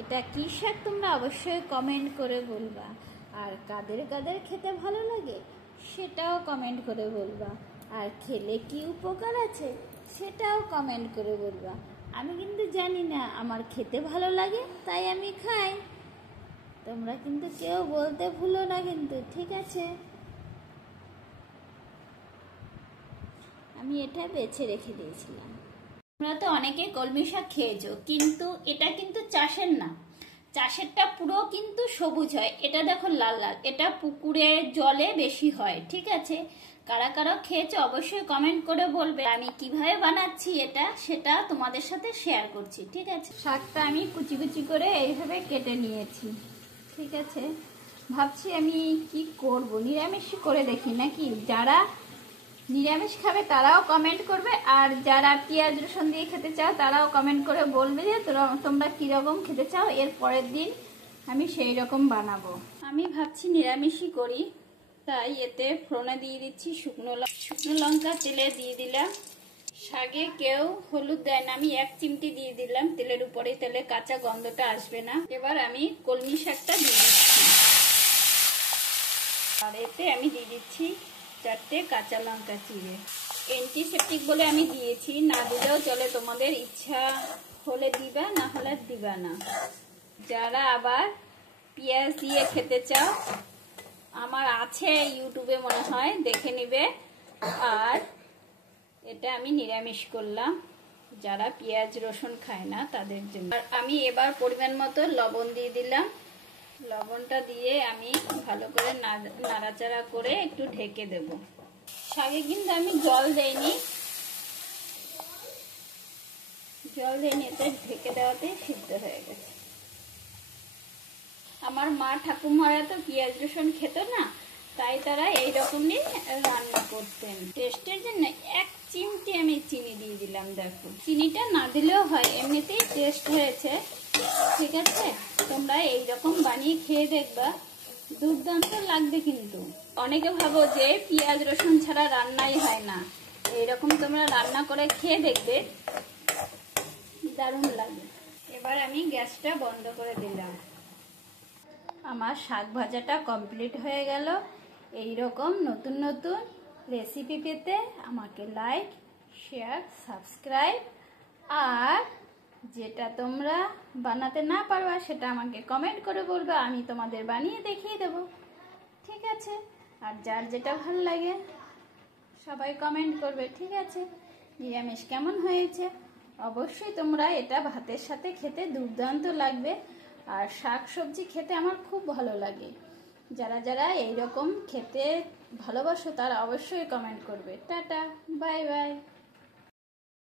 এটা কি শাক তোমরা অবশ্যই কমেন্ট করে বলবা, আর কাদের কাদের খেতে ভালো লাগে সেটাও কমেন্ট করে বলবা, আর খেলে কি উপকার আছে সেটাও কমেন্ট করে বলবা। আমি কিন্তু জানি না, আমার খেতে ভালো লাগে তাই আমি খাই। তোমরা কিন্তু কেউ বলতে ভুলো না কিন্তু, ঠিক আছে? আমি এটা বেছে রেখে দিয়েছিলাম। তোমরা তো অনেকে কলমি শাক খেয়েছো, কিন্তু এটা কিন্তু চাষের না। চাষেরটা পুরো কিন্তু সবুজ হয়, এটা দেখো লাল লাল, এটা পুকুরে জলে বেশি হয়, ঠিক আছে? কারা কারা খেয়েছো অবশ্যই কমেন্ট করে বলবে। আমি কিভাবে বানাচ্ছি এটা সেটা তোমাদের সাথে শেয়ার করছি, ঠিক আছে? শাকটা আমি কুচি কুচি করে এইভাবে কেটে নিয়েছি, ঠিক আছে? ভাবছি আমি কি করব, নিরামিষ করে দেখি নাকি। যারা নিরামিষ খাবে তারাও কমেন্ট করবে, আর যারা পেঁয়াজ রসুন দিয়ে খেতে চাও তারাও কমেন্ট করে বলবে যে তোমরা কীরকম খেতে চাও। এর পরের দিন আমি সেই রকম বানাবো। আমি ভাবছি নিরামিষই করি, তাই এতে ফোড়নে দিয়ে দিচ্ছি শুকনো লঙ্কা, তেলে দিয়ে দিলাম। শাকে কেউ হলুদ দেয় না, আমি 1 চিমটি দিয়ে দিলাম তেলের উপরে, তেলে কাঁচা গন্ধটা আসবে না। এবার আমি কলমি শাকটা দিয়ে দিচ্ছি, আর এতে আমি দিয়ে দিচ্ছি 4টে কাঁচা লঙ্কা চিড়ে। অ্যান্টিসেপটিক বলে আমি দিয়েছি, না দিলেও চলে, তোমাদের ইচ্ছা হলে দিবা, না হলে দিবা না। যারা আবার পেঁয়াজ দিয়ে খেতে চাও, আমার আছে ইউটিউবে মনে হয়, দেখে নিবে। আর এটা আমি নিরামিষ করলাম, যারা পেঁয়াজ রসুন খায় না তাদের জন্য। আর আমি এবার পরিমাণ মতো লবণ দিয়ে দিলাম। লবণটা দিয়ে আমি ভালো করে নাড়াচাড়া করে একটু ঢেকে দেব। শাকে কিন্তু আমি জল দেইনি, এতে ঢেকে দেওয়াতে সিদ্ধ হয়ে গেছে। আমার মা ঠাকুমারা তো পেঁয়াজ রসুন খেত না, তাই তারা এইরকমই রান্না করতেন। টেস্টের জন্য 1 চিমটি আমি চিনি দিয়ে দিলাম। দেখো, চিনিটা না দিলেও হয়, এমনিতেই টেস্ট হয়েছে, ঠিক আছে? তোমরা এইরকম বানিয়ে খেয়ে দেখবা, দুর্দান্ত লাগবে কিন্তু। অনেকে ভাবো যে পেঁয়াজ রসুন ছাড়া রান্নাই হয় না, এইরকম তোমরা রান্না করে খেয়ে দেখবে, দারুণ লাগে। এবার আমি গ্যাসটা বন্ধ করে দিলাম। আমার শাক ভাজাটা কমপ্লিট হয়ে গেল। এইরকম নতুন নতুন রেসিপি পেতে আমাকে লাইক, শেয়ার, সাবস্ক্রাইব, আর যেটা তোমরা বানাতে না পারবা সেটা আমাকে কমেন্ট করে বলবে, আমি তোমাদের বানিয়ে দেখিয়ে দেব, ঠিক আছে? আর যার যেটা ভালো লাগে সবাই কমেন্ট করবে, ঠিক আছে? নিরামিষ কেমন হয়েছে অবশ্যই তোমরা, এটা ভাতের সাথে খেতে দুর্দান্ত লাগবে। আর শাক সবজি খেতে আমার খুব ভালো লাগে। যারা যারা এইরকম খেতে ভালোবাসো তারা অবশ্যই কমেন্ট করবে। Tata, bye bye.